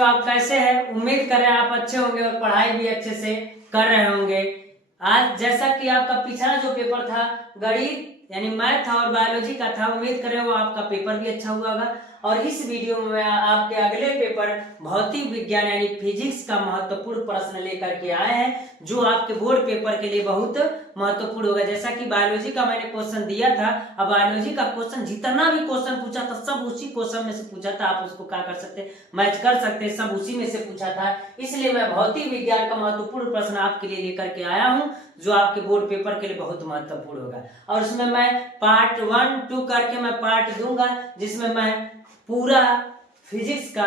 बच्चों, आप कैसे हैं? उम्मीद कर रहे हैं आप अच्छे होंगे और पढ़ाई भी अच्छे से कर रहे होंगे। आज जैसा कि आपका पिछला जो पेपर था गणित यानी मैथ था और बायोलॉजी का था, उम्मीद कर रहे हो आपका पेपर भी अच्छा हुआ होगा। और इस वीडियो में आपके अगले पेपर भौतिक विज्ञान यानी फिजिक्स का महत्वपूर्ण प्रश्न लेकर के आए हैं, जो आपके बोर्ड पेपर के लिए बहुत महत्वपूर्ण होगा। जैसा कि बायोलॉजी का मैंने क्वेश्चन दिया था, अब बायोलॉजी का क्वेश्चन जितना भी क्वेश्चन पूछा था सब उसी क्वेश्चन में से पूछा था। आप उसको क्या कर सकते, मैच कर सकते, सब उसी में से पूछा था। इसलिए मैं भौतिक विज्ञान का महत्वपूर्ण प्रश्न आपके लिए लेकर के आया हूँ, जो आपके बोर्ड पेपर के लिए बहुत महत्वपूर्ण होगा। और उसमें मैं पार्ट 1, 2 करके मैं पार्ट दूंगा, जिसमें मैं पूरा फिजिक्स का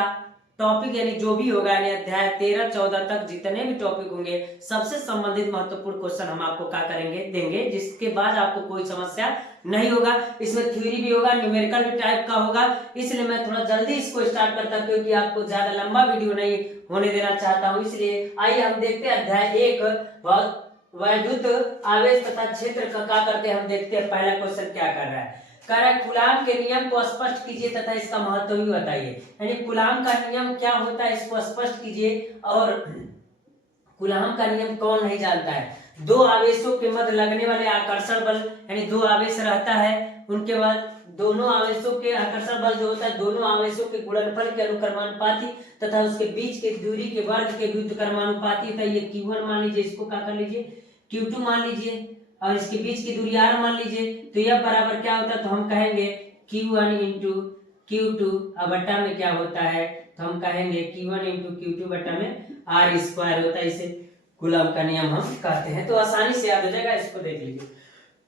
टॉपिक यानी जो भी होगा यानी अध्याय 13, 14 तक जितने भी टॉपिक होंगे सबसे संबंधित महत्वपूर्ण क्वेश्चन हम आपको क्या करेंगे, देंगे, जिसके बाद आपको कोई समस्या नहीं होगा। इसमें थ्योरी भी होगा, न्यूमेरिकल भी टाइप का होगा। इसलिए मैं थोड़ा जल्दी इसको स्टार्ट करता हूं, क्योंकि आपको ज्यादा लंबा वीडियो नहीं होने देना चाहता हूं। इसलिए आइए हम देखते हैं अध्याय 1 वैद्युत आवेश तथा क्षेत्र का क्या करते हैं। हम देखते हैं पहला क्वेश्चन क्या कर रहा है। कह रहा है कूलाम के नियम को स्पष्ट कीजिए तथा इसका महत्व भी बताइए। यानी कूलाम का नियम क्या होता है इसको स्पष्ट कीजिए। और कूलाम का नियम कौन नहीं जानता है। दो आवेशों के मध्य लगने वाले आकर्षण बल यानी दो आवेश रहता है, उनके बाद दोनों आवेशों के आकर्षण बल जो होता है दोनों आवेशों के गुणनफल के अनुक्रमानुपाती तथा उसके बीच की दूरी के वर्ग के व्युत्क्रमानुपाती था। ये Q1 मान लीजिए, इसको क्या कर लीजिए Q2 मान लीजिए, और इसके बीच की दूरी R मान लीजिए। तो यह बराबर क्या होता है, तो हम कहेंगे Q1 इंटू Q2 बट्टा में क्या होता है, तो हम कहेंगे Q1 इंटू Q2 बट्टा में R स्क्वायर होता है। इसे कूलम का नियम हम कहते हैं। तो आसानी से याद हो जाएगा, इसको देख लीजिए।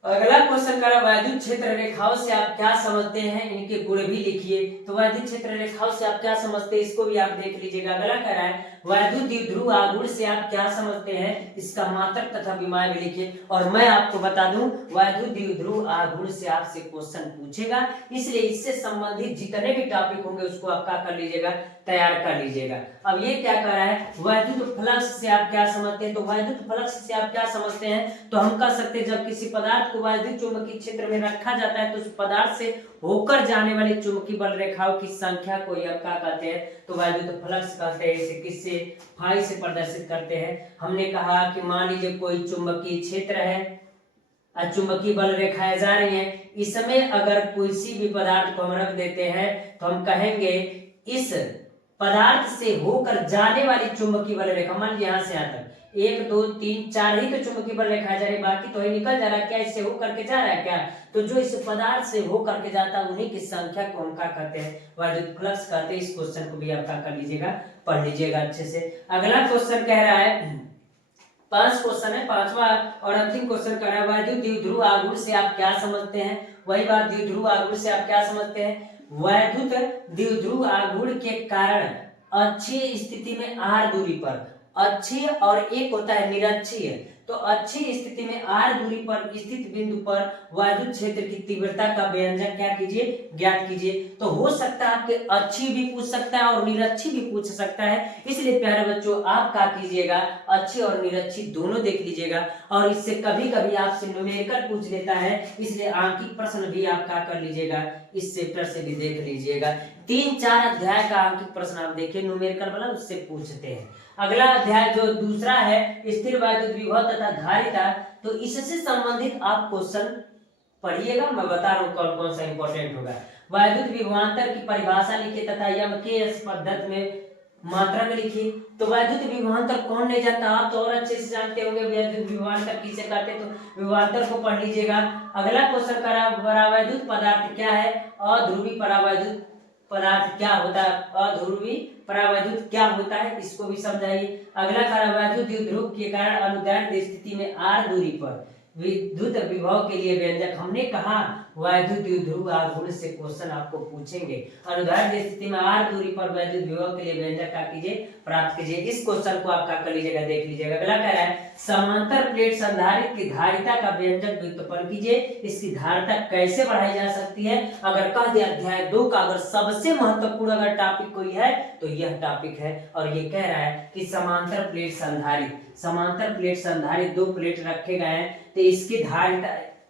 अगला क्वेश्चन कर रहा है वैद्युत क्षेत्र रेखाओं से आप क्या समझते हैं, इनके गुण भी लिखिए। तो वैद्युत क्षेत्र रेखाओं से आप क्या समझते हैं, इसको भी आप देख लीजिएगा। अगला कह रहा है वैद्युत द्विध्रुव आघूर्ण से आप क्या समझते हैं, इसका मात्रक तथा विमाय भी लिखिए। और मैं आपको बता दूं वैद्युत द्विध्रुव आघूर्ण से आपसे क्वेश्चन पूछेगा, इसलिए इससे संबंधित जितने भी टॉपिक होंगे उसको आप क्या कर लीजिएगा, तैयार कर लीजिएगा। अब ये क्या कर रहा है वैद्युत फ्लक्स से आप क्या समझते हैं। तो वैद्युत फ्लक्स से आप क्या समझते हैं, तो हम कह सकते हैं जब किसी पदार्थ को वैद्युत चुंबकीय क्षेत्र में रखा जाता है तो उस पदार्थ से होकर जाने वाली चुंबकीय बल रेखाओं की संख्या को हम क्या कहते हैं, तो वैद्युत फ्लक्स कहते हैं। इसे किससे, फाई से प्रदर्शित करते हैं। हमने कहा कि मान लीजिए कोई चुंबकीय क्षेत्र है, चुंबकीय बल रेखाएं जा रही हैं, इसमें अगर किसी भी पदार्थ को हम रख देते हैं तो हम कहेंगे इस पदार्थ से होकर जाने वाली चुंबकीय बल रेखा, मान लीजिए यहाँ से यहाँ तक 1 2 3 4 ही तो चुंबकीय बल रेखा जा रही, बाकी तो ही निकल जा रहा है। क्या इससे हो करके जा रहा है क्या, तो जो इस पदार्थ से हो करके जाता है उन्हीं की संख्या को हम क्या कहते हैं, वैद्युत फ्लक्स कहते हैं। इस क्वेश्चन को भी आप क्या कर लीजिएगा, पढ़ लीजिएगा अच्छे से। अगला क्वेश्चन कह रहा है 5 क्वेश्चन है, पांचवा और अंतिम क्वेश्चन कर रहा है वैद्युत द्विध्रुव आघूर्ण से आप क्या समझते हैं। वही बात, द्विध्रुव आघूर्ण से आप क्या समझते हैं, वैद्युत द्विध्रुव आघूर्ण के कारण अक्षीय स्थिति में R दूरी पर, अक्षीय और एक होता है निरक्षीय, तो अक्षीय स्थिति में R दूरी पर स्थित बिंदु पर वैद्युत क्षेत्र की तीव्रता का व्यंजक क्या कीजिए, ज्ञात कीजिए। तो हो सकता है आपके अक्षीय भी पूछ सकता है और निरक्षीय भी पूछ सकता है। इसलिए प्यारे बच्चों आप क्या कीजिएगा, अक्षीय और निरक्षीय दोनों देख लीजिएगा। और इससे कभी कभी आपसे न्यूमेरिकल पूछ लेता है, इसलिए आंकिक प्रश्न भी आप क्या कर लीजिएगा, इस चैप्टर से भी देख लीजिएगा। 3-4 अध्याय का आंकिक प्रश्न आप देखिए न्यूमेरिकल वाला, उससे पूछते हैं। अगला अध्याय जो दूसरा है स्थिर वैद्युत विभव तथा धारिता, तो इससे संबंधित आप क्वेश्चन पढ़िएगा। मैं बता रहा हूँ कौन कौन सा इंपॉर्टेंट होगा। वैद्युत विभवांतर की परिभाषा लिखिए तथा यम-के-एस पद्धति में मात्रक लिखिए। तो वैद्युत विभवांतर कौन नहीं जानता, आप तो और अच्छे से जानते होंगे वैद्युत विभवांतर किसे कहते हैं, तो विभवांतर को पढ़ लीजिएगा। अगला क्वेश्चन करा परावैद्युत पदार्थ क्या है, अध्रुवी परावैद्युत पदार्थ क्या होता है, अध्रुवी परावैद्युत क्या होता है, इसको भी समझाइए। अगला करा वैद्युत द्विध्रुव के कारण अनुदैर्ध्य स्थिति में R दूरी पर विद्युत विभव के लिए व्यंजक, हमने कहा वैद्युत द्विध्रुव आघूर्ण से क्वेश्चन आपको पूछेंगे। अनुदैर्ध्य स्थिति में R दूरी पर वैद्युत विभव के लिए व्यंजक क्या कीजिए, प्राप्त कीजिए। इस क्वेश्चन को आप क्या कर लीजिएगा, देख लीजिएगा। अगला कह रहा है समांतर प्लेट संधारित्र की धारिता का व्यंजक व्युत्पन्न कीजिए। इसकी धारिता कैसे बढ़ाई जा सकती है। अगर कह दिया अध्याय 2 का अगर सबसे महत्वपूर्ण अगर टॉपिक कोई है तो यह टॉपिक है। और ये कह रहा है कि समांतर प्लेट संधारित्र, समांतर प्लेट संधारित्र 2 प्लेट रखे गए हैं, तो इसकी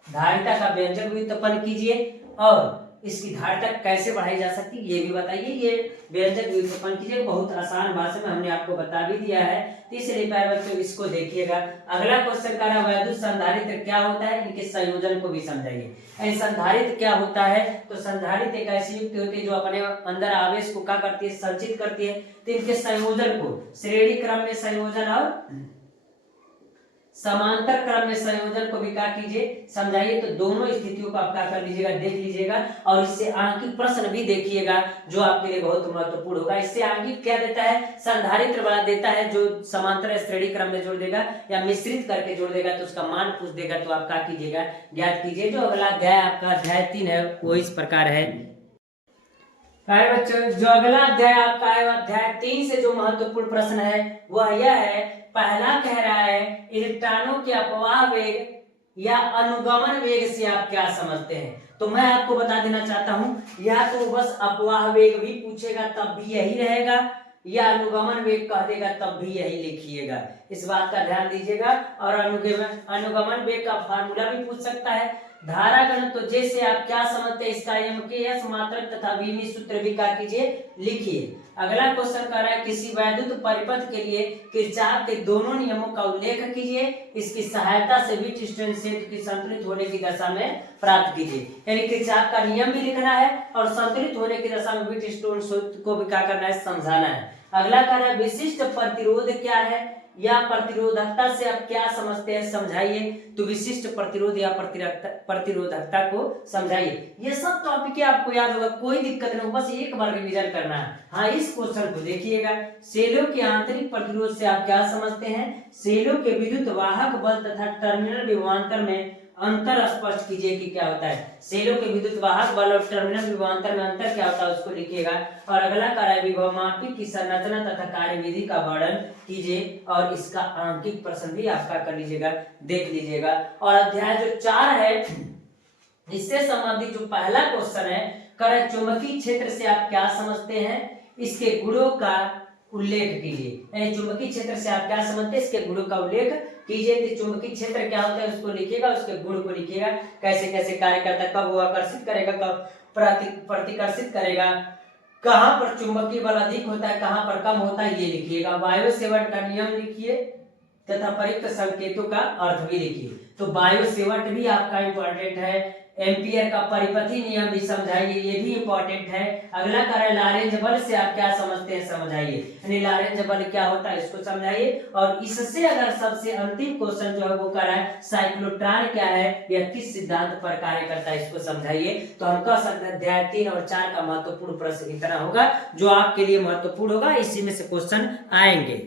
धारिता का व्यंजक व्युत्पन्न कीजिए और इसकी धारता कैसे बढ़ाई जा सकती है ये भी बताइए। ये व्यंजक व्युत्पन्न कीजिए, बहुत आसान भाषा में हमने आपको बता भी दिया है। तीसरे प्यारे बच्चों इसको देखिएगा। अगला क्वेश्चन का वैद्युत संधारित्र क्या होता है, इनके संयोजन को भी समझाइए। संधारित्र क्या होता है, तो संधारित्र एक ऐसी युक्ति होती है जो अपने अंदर आवेश को क्या करती है, संचित करती है। तो इनके संयोजन को श्रेणी क्रम में संयोजन और समांतर क्रम में संयोजन को भी क्या कीजिए, समझाइए। तो दोनों स्थितियों को आप क्या कर लीजिएगा, देख लीजिएगा और इससे आंकिक प्रश्न भी देखिएगा जो आपके लिए बहुत महत्वपूर्ण होगा। इससे आंकिक क्या देता है, संधारित्र वाला देता है जो समांतर श्रेणी क्रम में जोड़ देगा या मिश्रित करके जोड़ देगा, तो उसका मान पूछ देगा, तो आप क्या कीजिएगा, ज्ञात कीजिए। जो अगला अध्याय आपका अध्याय 3 है वो इस प्रकार है। बच्चों जो अगला अध्याय आपका है अध्याय 3 से जो महत्वपूर्ण प्रश्न है वह यह है। पहला कह रहा है इलेक्ट्रॉनों के अपवाह वेग या अनुगमन वेग से आप क्या समझते हैं। तो मैं आपको बता देना चाहता हूं, या तो बस अपवाह वेग भी पूछेगा तब भी यही रहेगा, या अनुगमन वेग कह देगा तब भी यही लिखिएगा। इस बात का ध्यान दीजिएगा। और अनुगमन वेग का फार्मूला भी पूछ सकता है। धारा घनत्व तो जैसे आप क्या समझते हैं इसका एमकेएस मात्रक तथा विमी सूत्र भी क्या कीजिए, लिखिए। अगला क्वेश्चन कर रहा है किसी वैद्युत परिपथ के लिए किरचॉफ के दोनों नियमों का उल्लेख कीजिए, इसकी सहायता से व्हीटस्टोन सेतु की संतुलित होने की दशा में प्राप्त कीजिए। यानी किरचॉफ का नियम भी लिखना है और संतुलित होने की दशा में व्हीटस्टोन सेतु को भी क्या करना है, समझाना है। अगला कर रहा है विशिष्ट प्रतिरोध क्या है या प्रतिरोधकता से आप क्या समझते हैं, समझाइए। तो विशिष्ट प्रतिरोध या प्रतिरोधकता को समझाइए। ये सब टॉपिक आपको याद होगा, कोई दिक्कत नहीं, बस एक बार रिवीजन करना है। हाँ, इस क्वेश्चन को देखिएगा। सेलों के आंतरिक प्रतिरोध से आप क्या समझते हैं, सेलों के विद्युत वाहक बल तथा टर्मिनल विभवांतर में अंतर स्पष्ट कीजिए कि क्या होता है। सेलों के विद्युत वाहक बल और टर्मिनल विभवांतर में अंतर क्या होता है उसको लिखिएगा। और अगला कार्य विभवमापी की संरचना तथा कार्यविधि का वर्णन कीजिए और इसका आंकिक प्रश्न भी आपका कर लीजिएगा, देख लीजिएगा। और अध्याय जो 4 है इससे संबंधित जो पहला क्वेश्चन है, कर चुंबकीय क्षेत्र से आप क्या समझते हैं, इसके गुणों का उल्लेख कीजिए। चुंबकीय क्षेत्र से आप क्या समझते हैं, इसके गुणों का उल्लेख कीजिए। तो चुंबकीय क्षेत्र क्या होता है उसको लिखिएगा, उसके गुण को लिखिएगा, कैसे कैसे कार्य करता है, कब वो आकर्षित करेगा, कब प्रतिकर्षित करेगा, कहां पर चुंबकीय बल अधिक होता है, कहां पर कम होता है, ये लिखिएगा। वायु सेवट का नियम लिखिए तथा प्रयुक्त संकेतों का अर्थ भी लिखिए। तो वायु सेवट भी आपका इंपॉर्टेंट है। एम्पियर का परिपथी नियम भी समझाइए, ये भी इंपॉर्टेंट है। अगला कार्य लारेंज बल से आप क्या समझते हैं, समझाइए। यानी लारेंज बल क्या होता है इसको समझाइए। और इससे अगर सबसे अंतिम क्वेश्चन जो है वो कर रहा है साइक्लोट्रॉन क्या है, यह किस सिद्धांत पर कार्य करता है, इसको समझाइए। तो हम कह सकते हैं अध्याय 3 और 4 का महत्वपूर्ण प्रश्न इतना होगा जो आपके लिए महत्वपूर्ण होगा, इसी में से क्वेश्चन आएंगे।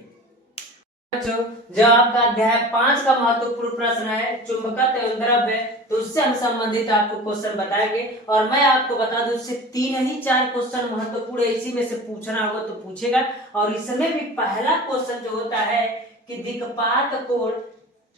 जो आपका अध्याय 5 का महत्वपूर्ण प्रश्न है चुंबकत्व एवं द्रव्य, तो उससे हम संबंधित आपको क्वेश्चन बताएंगे। और मैं आपको बता दूं इससे 3 ही 4 क्वेश्चन महत्वपूर्ण है, इसी में से पूछना होगा तो पूछेगा। और इसमें भी पहला क्वेश्चन जो होता है कि दिक्पात कोण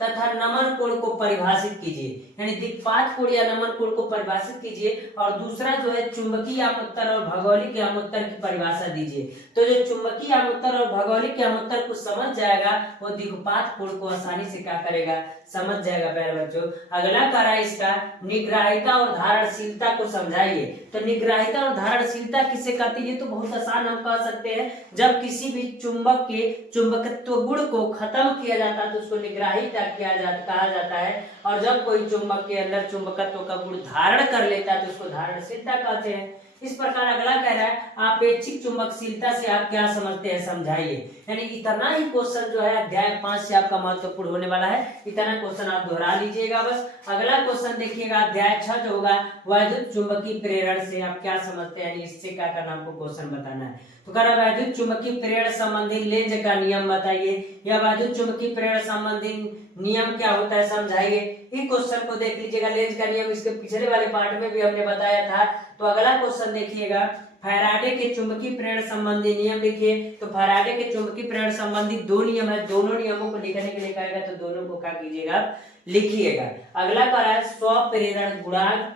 तथा नमन कोण को परिभाषित कीजिए। यानी दिक्पात कोण या नमन कोण को परिभाषित कीजिए। और दूसरा जो है चुंबकीय आमुत्तर और भौगोलिक आमुत्तर की परिभाषा दीजिए। तो जो चुंबकीय आमुत्तर और भौगोलिक आमुत्तर को समझ जाएगा वो दिक्पात कोण को आसानी से क्या करेगा, समझ जाएगा। प्यारे बच्चों अगला कार्य है इसका निग्राहिता और धारणशीलता को समझाइए। तो निग्राहिता और धारणशीलता किसे कहती है, तो बहुत आसान हम कह सकते हैं, जब किसी भी चुंबक के चुंबकत्व गुण को खत्म किया जाता है तो उसको निग्राहिता कहा जाता है। और जब कोई चुंबक के अंदर चुंबकत्व का गुण धारण कर लेता है तो उसको धारणशीलता कहते हैं। इस प्रकार अगला कह रहा है आपेक्षिक चुंबकशीलता से आप क्या समझते हैं, समझाइए। यानी इतना ही क्वेश्चन जो है अध्याय 5 से आपका महत्वपूर्ण होने वाला है, इतना क्वेश्चन आप दोहरा लीजिएगा बस। अगला क्वेश्चन देखिएगा अध्याय 6 जो होगा वैद्युत चुंबकीय प्रेरण से आप क्या समझते हैं, यानी इससे क्या करना हमको क्वेश्चन बताना है। तो कह रहा है वैद्युत चुंबकीय प्रेरण संबंधी लेंज का नियम बताइए, या वैद्युत चुंबकीय प्रेरण संबंधी नियम क्या होता है समझाइए। इस क्वेश्चन को देख लीजिएगा, लेंज का नियम इसके पिछले वाले पार्ट में भी हमने बताया था। तो अगला क्वेश्चन देखिएगा फैराडे के चुंबकीय प्रेरण संबंधी नियम लिखिए। तो फैराडे के चुंबकीय प्रेरण संबंधी 2 नियम है, दोनों नियमों को लिखने के लिए कहेगा तो दोनों को क्या कीजिएगा, लिखिएगा। अगला क्या है स्वप्रेरण गुणांक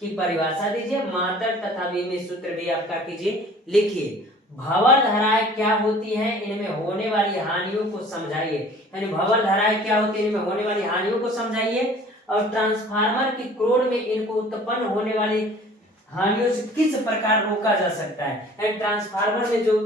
की परिभाषा दीजिए, मात्रक तथा विमी सूत्र भी आपका कीजिए, लिखिए। भंवर धाराएं क्या होती हैं, इनमें होने वाली हानियों को समझाइए। यानी भंवर धाराएं क्या होती है, इनमें होने वाली हानियों को समझाइए। और ट्रांसफार्मर की क्रोड में इनको उत्पन्न होने वाली हानियों से किस प्रकार रोका जा सकता है, एंड ट्रांसफार्मर में जो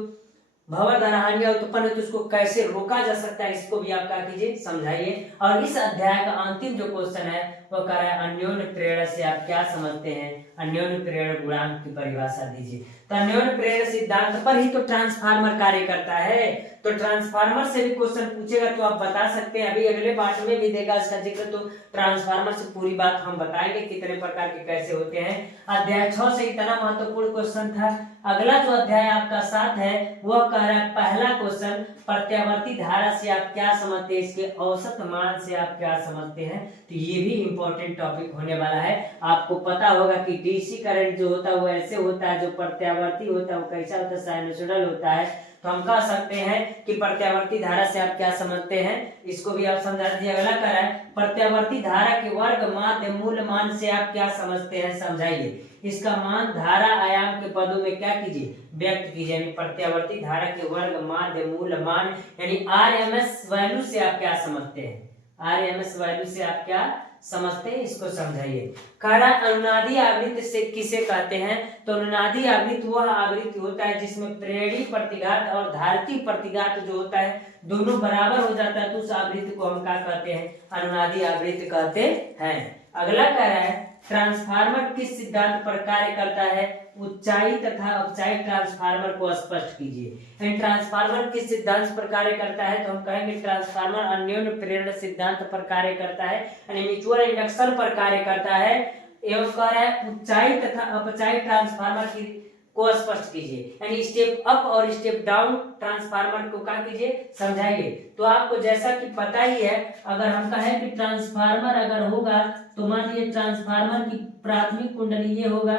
भंवर द्वारा हानियां उत्पन्न होती है उसको कैसे रोका जा सकता है, इसको भी आप क्या कीजिए समझाइए। और इस अध्याय का अंतिम जो क्वेश्चन है वो कह रहा है अन्योन्य प्रेरणा से आप क्या समझते हैं, अन्योन्य प्रेरणा गुणांक की परिभाषा दीजिए। तो अन्योन्य प्रेरणा सिद्धांत पर ही तो ट्रांसफार्मर कार्य करता है, तो ट्रांसफार्मर से भी क्वेश्चन पूछेगा तो आप बता सकते हैं। अभी अगले पार्ट में भी देगा इसका जिक्र, तो ट्रांसफार्मर से पूरी बात हम बताएंगे कितने प्रकार के कैसे होते हैं। अध्याय 6 से इतना महत्वपूर्ण क्वेश्चन था। अगला जो अध्याय आपका 7 है वह कह रहा है पहला क्वेश्चन, प्रत्यावर्ती धारा से आप क्या समझते हैं, इसके औसत मान से आप क्या समझते हैं। तो ये भी इंपॉर्टेंट टॉपिक होने वाला है। आपको पता होगा कि डीसी करंट जो होता है वो ऐसे होता है, जो प्रत्यावर्ती होता है वो कैसा होता है, साइनसोइडल होता है। तो हम कह सकते हैं कि प्रत्यावर्ती धारा से आप क्या समझते हैं, इसको भी आप समझा दीजिए। अगला कह रहा है प्रत्यावर्ती धारा के वर्ग माध्य मूल मान से आप क्या समझते हैं, समझाइए। इसका मान धारा आयाम के पदों में क्या कीजिए, व्यक्त कीजिए। यानी प्रत्यावर्ती धारा के वर्ग माध्य मूल मान यानी आरएमएस वैल्यू से आप क्या समझते हैं, आरएमएस वैल्यू से आप क्या समझते हैं, इसको समझाइए। कड़ा अनुनादी आवृत्ति से किसे कहते हैं, तो अनुनादी आवृत्ति वह आवृत्ति होता है जिसमें प्रेरणी प्रतिघात और धारती प्रतिघात जो होता है दोनों बराबर हो जाता है, तो उस आवृत्ति को हम क्या कहते हैं, अनुनादी आवृत्ति कहते हैं। अगला कह रहा है ट्रांसफार्मर किस सिद्धांत पर कार्य करता है, ऊंचाई तथा अपचाई ट्रांसफार्मर को स्पष्ट कीजिए। ट्रांसफार्मर किस सिद्धांत पर कार्य करता है, तो हम कहेंगे ट्रांसफार्मर अन्योन्य प्रेरणा सिद्धांत पर कार्य करता है, यानी म्यूचुअल इंडक्शन पर कार्य करता है। एवं कह रहा है ऊंचाई तथा अपचाई ट्रांसफार्मर की को स्पष्ट कीजिए, यानी स्टेप अप और स्टेप डाउन ट्रांसफार्मर को क्या कीजिए, समझाइए। तो आपको जैसा कि पता ही है, अगर हम कहें कि ट्रांसफार्मर अगर होगा तो मान लीजिए ट्रांसफार्मर की प्राथमिक कुंडली ये होगा,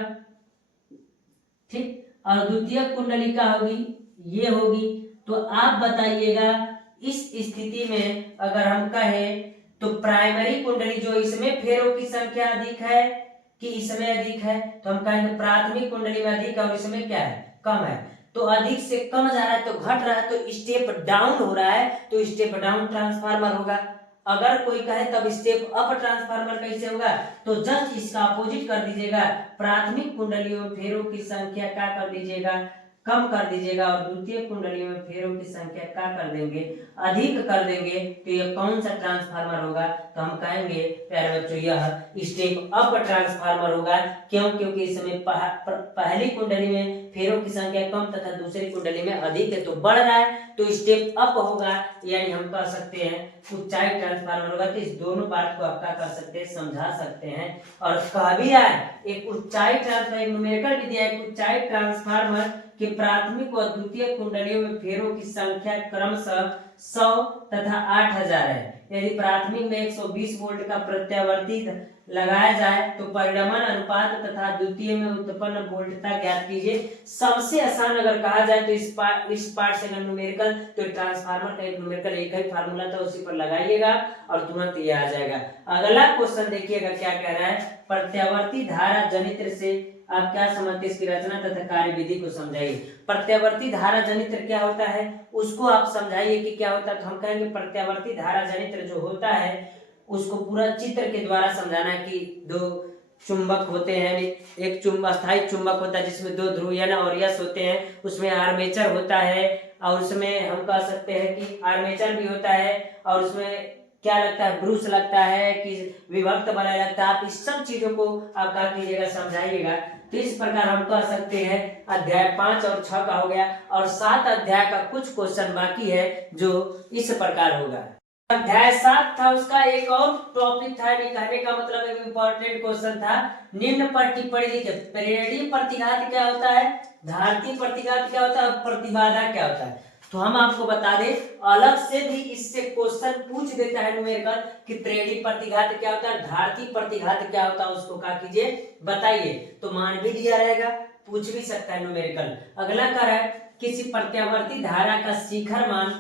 ठीक, और द्वितीय कुंडली क्या होगी, ये होगी। तो आप बताइएगा इस स्थिति में अगर हम कहें तो प्राइमरी कुंडली जो इसमें फेरों की संख्या अधिक है कि इसमें अधिक है, तो हम कहेंगे प्राथमिक कुंडली में अधिक है और इसमें क्या है, कम है। तो अधिक से कम जा रहा है तो घट रहा है, तो स्टेप डाउन हो रहा है, तो स्टेप डाउन ट्रांसफार्मर होगा। अगर कोई कहे तब स्टेप अप ट्रांसफार्मर कैसे होगा, तो जस्ट इसका अपोजिट कर दीजिएगा, प्राथमिक कुंडलियों में फेरों की संख्या क्या कर दीजिएगा, कम कर दीजिएगा, और द्वितीय कुंडलियों में फेरों की संख्या क्या कर देंगे, अधिक कर देंगे। तो यह कौन सा ट्रांसफार्मर होगा, तो हम कहेंगे प्यारे बच्चों यह स्टेप अप ट्रांसफार्मर होगा। क्यों, क्योंकि इसमें पहली कुंडली में फेरों की संख्या कम तथा दूसरी कुंडली में अधिक है, तो बढ़ रहा है, तो स्टेप अप होगा, यानी हम कह सकते हैं ऊंचाई ट्रांसफार्मर होगा। तो इस दोनों बात को आप क्या कर सकते हैं, समझा सकते हैं। और कह भी रहा है एक ऊंचाई ट्रांसफार्मर न्यूमेरिकल भी दिया है, ऊंचाई ट्रांसफार्मर कि प्राथमिक व द्वितीय कुंडलियों में फेरों की संख्या क्रमशः 100 तथा 8000 है। यदि प्राथमिक में 120 वोल्ट का प्रत्यावर्ती लगाया जाए तो परिणमन अनुपात तथा द्वितीय में उत्पन्न वोल्टता ज्ञात कीजिए। सबसे आसान अगर कहा जाए तो इस पार्ट से न्यूमेरिकल, तो ट्रांसफार्मर का एक न्यूमेरिकल एक ही फार्मूला था, उसी पर लगाइएगा और तुरंत ये आ जाएगा। अगला क्वेश्चन देखिएगा क्या कह रहा है, प्रत्यावर्ती धारा जनित्र से आप क्या समझते हैं, इसकी रचना तथा कार्यविधि को समझाइए। प्रत्यावर्ती धारा जनित्र क्या होता है उसको आप समझाइए कि क्या होता है। तो हम कहेंगे प्रत्यावर्ती धारा जनित्र जो होता है उसको पूरा चित्र के द्वारा समझाना है कि दो चुंबक होते हैं, एक स्थायी चुंबक होता है जिसमें दो ध्रुव एन और यस होते हैं, उसमें आर्मेचर होता है, और उसमें हम कह सकते हैं कि आर्मेचर भी होता है, और उसमें क्या लगता है, ब्रूस लगता है कि विभक्त बनाया लगता है। आप इस सब चीजों को आप क्या कीजिएगा, समझाइएगा। तो इस प्रकार हम कह सकते हैं अध्याय 5 और 6 का हो गया, और 7 अध्याय का कुछ क्वेश्चन बाकी है जो इस प्रकार होगा। अध्याय 7 था, उसका एक और टॉपिक था, कहने का मतलब एक इंपॉर्टेंट क्वेश्चन था, निम्न पर टिप्पणी लिखिए। प्रेरणी प्रतिघात क्या होता है, धारती प्रतिघात क्या होता है, प्रतिबाधा क्या होता है। तो हम आपको बता दें अलग से भी इससे क्वेश्चन पूछ देता है न्यूमेरिकल कि प्रेरणी प्रतिघात क्या होता है, धारती प्रतिघात क्या होता है, उसको क्या कीजिए बताइए। तो मान भी दिया रहेगा, पूछ भी सकता है न्यूमेरिकल। अगला कर है किसी प्रत्यावर्ती धारा का शिखर मान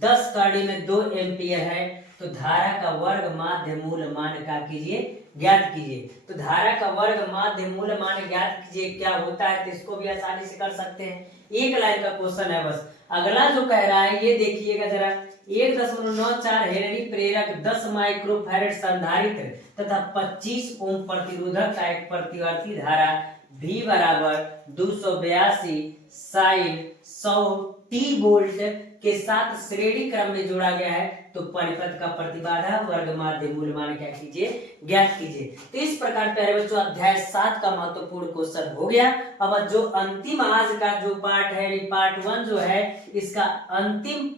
10 कड़ी में 2 एम्पियर है, तो धारा का वर्ग माध्य मूल मान क्या कीजिए, ज्ञात कीजिए। तो धारा का वर्ग माध्य मूल मान ज्ञात कीजिए क्या होता है, तो इसको भी आसानी से कर सकते हैं, एक लाइन का क्वेश्चन है बस। अगला जो कह रहा है ये देखिएगा जरा, 1.94 हेनरी प्रेरक 10 माइक्रोफैरड संधारित्र तथा 25 ओम प्रतिरोधक का एक प्रतिवर्ती धारा V बराबर 282 साइन 100 t वोल्ट के साथ श्रेणी क्रम में जोड़ा गया है, तो परिपथ का प्रतिबाधा वर्ग माध्य मूल मान क्या कीजिए, ज्ञात कीजिए। तो इस प्रकार प्यारे बच्चों अध्याय 7 का महत्वपूर्ण क्वेश्चन हो गया। अब जो अंतिम आज का जो पार्ट है, पार्ट 1 जो है, इसका अंतिम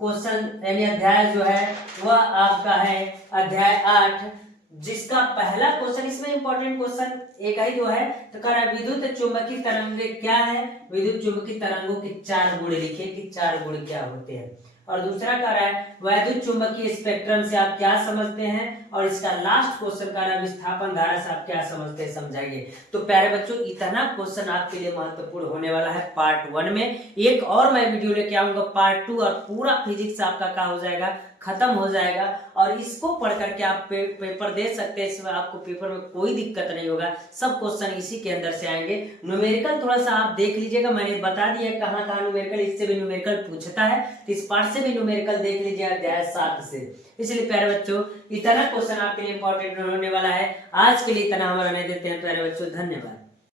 क्वेश्चन यानी अध्याय जो है वह आपका है अध्याय 8, जिसका पहला क्वेश्चन, इसमें इंपॉर्टेंट क्वेश्चन एक ही जो है, तो कह रहा है विद्युत चुंबकीय तरंगे क्या है, विद्युत चुंबकीय तरंगों के 4 गुण लिखिए कि 4 गुण क्या होते हैं। और दूसरा कह रहा है वैद्युत चुंबकीय स्पेक्ट्रम से आप क्या समझते हैं, और इसका लास्ट क्वेश्चन कह रहा है विस्थापन धारा से आप क्या समझते हैं, समझाइए। तो प्यारे बच्चों इतना क्वेश्चन आपके लिए महत्वपूर्ण होने वाला है पार्ट 1 में। एक और मैं वीडियो लेके आऊंगा पार्ट 2, और पूरा फिजिक्स आपका क्या हो जाएगा, खत्म हो जाएगा, और इसको पढ़ करके आप पेपर दे सकते हैं। इसमें आपको पेपर में कोई दिक्कत नहीं होगा, सब क्वेश्चन इसी के अंदर से आएंगे। न्यूमेरिकल थोड़ा सा आप देख लीजिएगा, मैंने बता दिया कहाँ कहाँ न्यूमेरिकल, इससे भी न्यूमेरिकल पूछता है, तो इस पार्ट से भी न्यूमेरिकल देख लीजिए अध्याय 7 से। इसलिए प्यारे बच्चों इतना क्वेश्चन आपके लिए इंपॉर्टेंट होने वाला है। आज के लिए इतना हम रहने देते हैं प्यारे बच्चों, धन्यवाद।